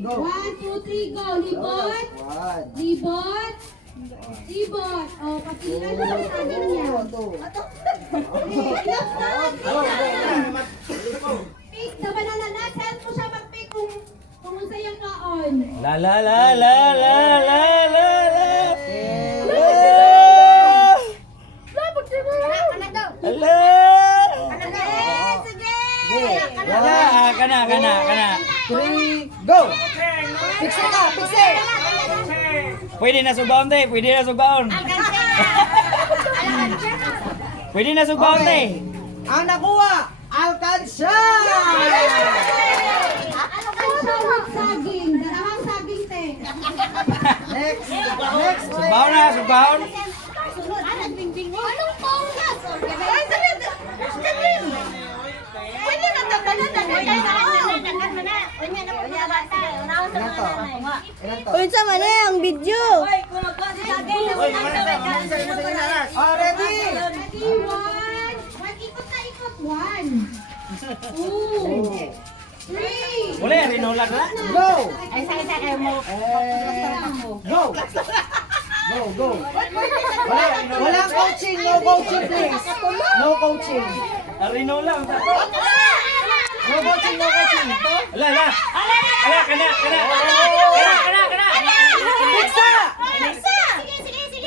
Go. 1, 2, 3, go. Libot. Libot. Libot. Oh, papilan mo ang saging niya. Pick the banana nuts. Help mo siya mag-pick kung unsa yung kaon. La la la la la la la la. Ala! Kana. 3, go! Fix it na, fix it! Pwede na sugaon te, pwede na sugaon. Pwede na sugaon te. Ang nakuha, Alkansya! Saging. Dalawang saging, te. Next. Sugaon na, sugaon. Anong pongas? Ay, sabi. Pwede na Unsa man ang video? Oh, ready? Ready, one. Ikot na ikot. 1, 2, 3. Boleh rinola na. Go! Go! Go! Walang coaching, no coaching please. No coaching. Rinola. No coaching. Ala. Ala kana. Pizza!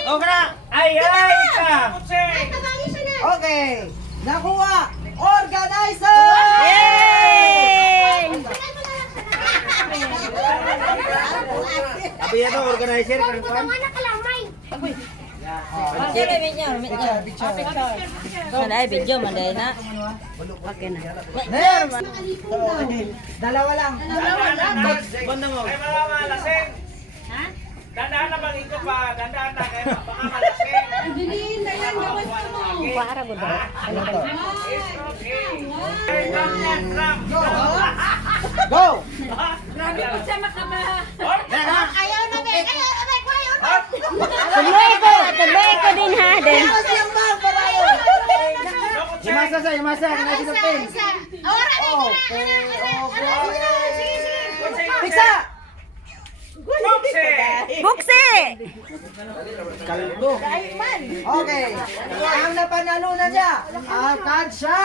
Oh kana. Ay ka. Ay, tabangin siya na. Okay. Nakuha, organizer! Abi ito organizer kan kan. Mana ay video man dai na. Okay na. Next! Makalipong daw. Dalawa lang. Banda mo. Ay, mga malasing. Ha? Dandaan na bang ikot pa? Dandaan na kayo. Baka malasing. Evelyn, dayan, gawas ka mo. Para gud. Ano to? Ay, drum. Go! Tabay ko din ha din. Himasa. Kena sinupin. Pizza! Buksi. Kalbo. Okay. Ang napanalunan niya, Alkansya!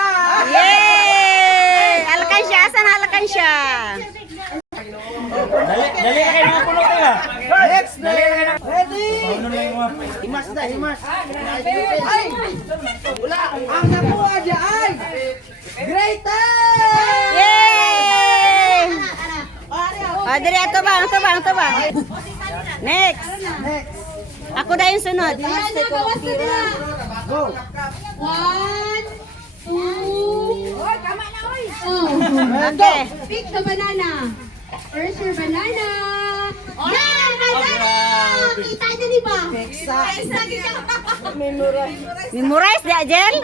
Yay! Alkansya, asan Alkansya? Dali na kayo mga puno ka. Next! Ready? Himas na, himas. Ay! Wala! Ang nakuha niya ay Greater! Yay! Diri ato ba? Next. Ako na yung sunod. Dayan na, gawas ka na. Go! 1, 2. Oh. Okay. Pick the banana. Where's your banana? Yan! Banana! Kita niyo di ba? Pizza! Memorize di Ajel?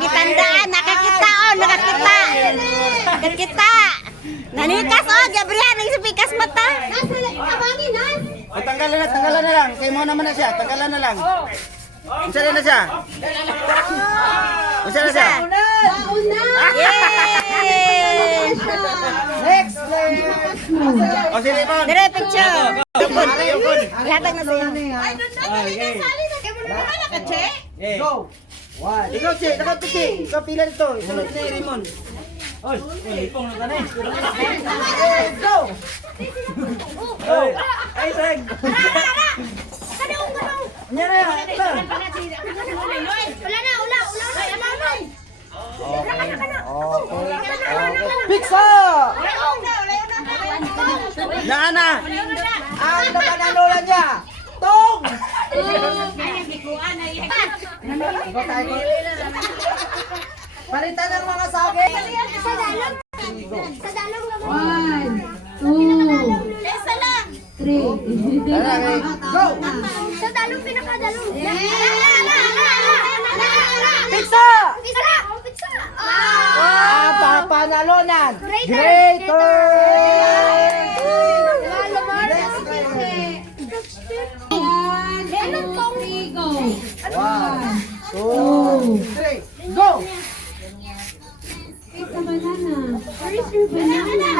Gitandaan. Nakakita. Nakakita. Nanikas Gabriel. Nagsipikas mata. Nasa tabangin, ha? Tanggalan na lang. Kay mo naman na siya. Tanggalan na lang. Unsa na siya? Baon na! Yay! Next player! O si Limon. Dire picture. Ihatag na siya. Go! One. Ikaw si, nakapiti. Ikaw pila nito. Sunod si Rimon. Oy, ipong na tanay. Go! Oy, ay sag. Nyara, ito. Pizza! Naana. Ang napanalunan niya, Tong! Ikaw tayo. Palitan ng mga saging. 1, 2, 3. Go! Sa dalong pinakadalong. Pizza! Papanalunan! Greater! One, two, three, go! Pick the banana. Where is your banana?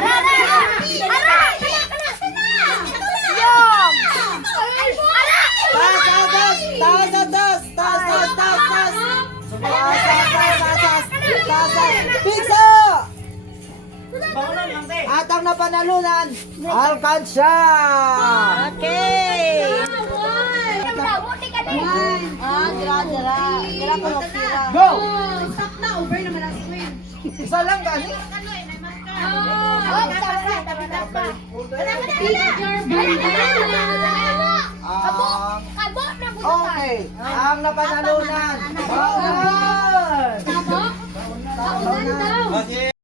Pizza! Bangunan lang, te. At ang napanalunan, Alkansya! Okay. One. Dira ko no pira. Go! Oh, stop na. Over naman ang screen. Isa lang gani? Oh, picture banana. Okay, ang napanalunan, Bawal! Tabo? Kaunan daw.